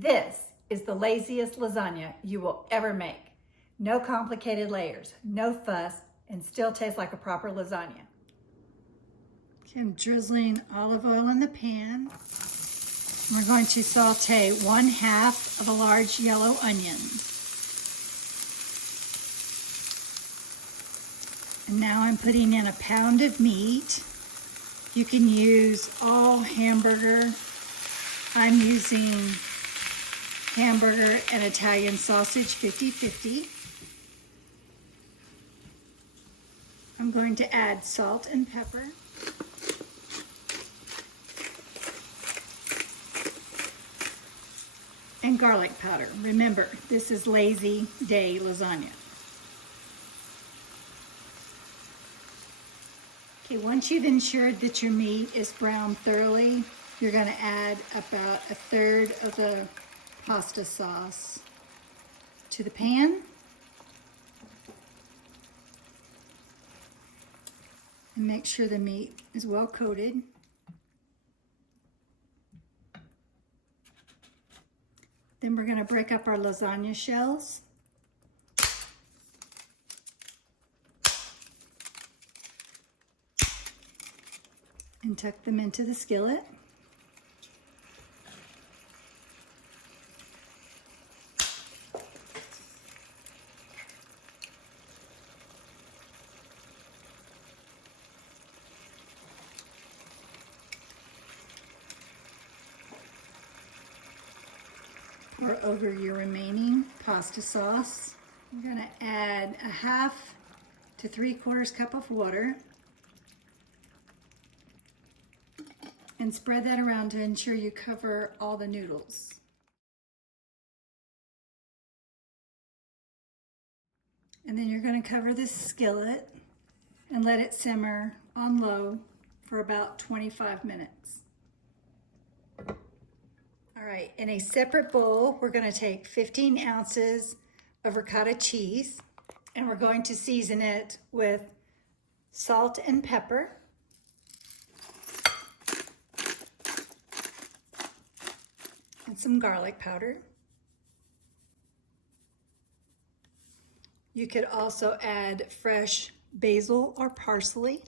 This is the laziest lasagna you will ever make. No complicated layers, no fuss, and still tastes like a proper lasagna. Okay, I'm drizzling olive oil in the pan. We're going to saute 1/2 of a large yellow onion. And now I'm putting in a pound of meat. You can use all hamburger. I'm using hamburger and Italian sausage 50-50. I'm going to add salt and pepper. And garlic powder. Remember, this is lazy day lasagna. Okay, once you've ensured that your meat is browned thoroughly, you're going to add about 1/3 of the pasta sauce to the pan. And make sure the meat is well coated. Then we're going to break up our lasagna shells. And tuck them into the skillet. Pour over your remaining pasta sauce. I'm going to add 1/2 to 3/4 cup of water and spread that around to ensure you cover all the noodles. And then you're going to cover this skillet and let it simmer on low for about 25 minutes. All right, in a separate bowl, we're going to take 15 ounces of ricotta cheese, and we're going to season it with salt and pepper, and some garlic powder. You could also add fresh basil or parsley.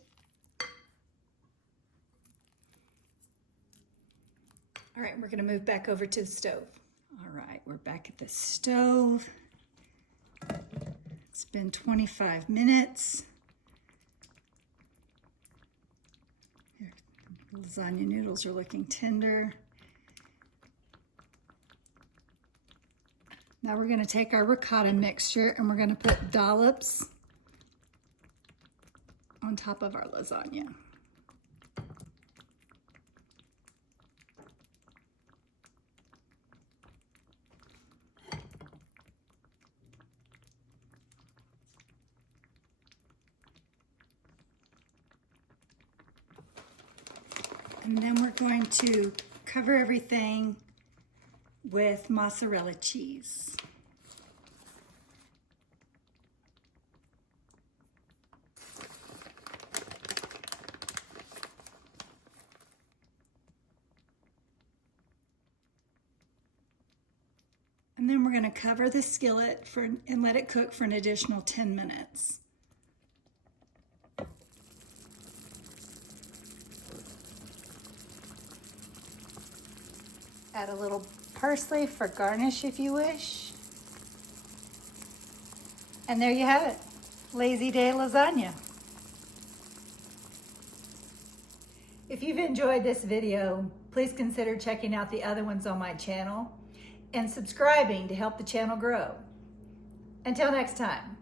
All right, we're going to move back over to the stove. All right, we're back at the stove. It's been 25 minutes. Here, the lasagna noodles are looking tender. Now we're going to take our ricotta mixture and we're going to put dollops on top of our lasagna. And then we're going to cover everything with mozzarella cheese. And then we're going to cover the skillet and let it cook for an additional 10 minutes. Add a little parsley for garnish if you wish. And there you have it, lazy day lasagna. If you've enjoyed this video, please consider checking out the other ones on my channel and subscribing to help the channel grow. Until next time.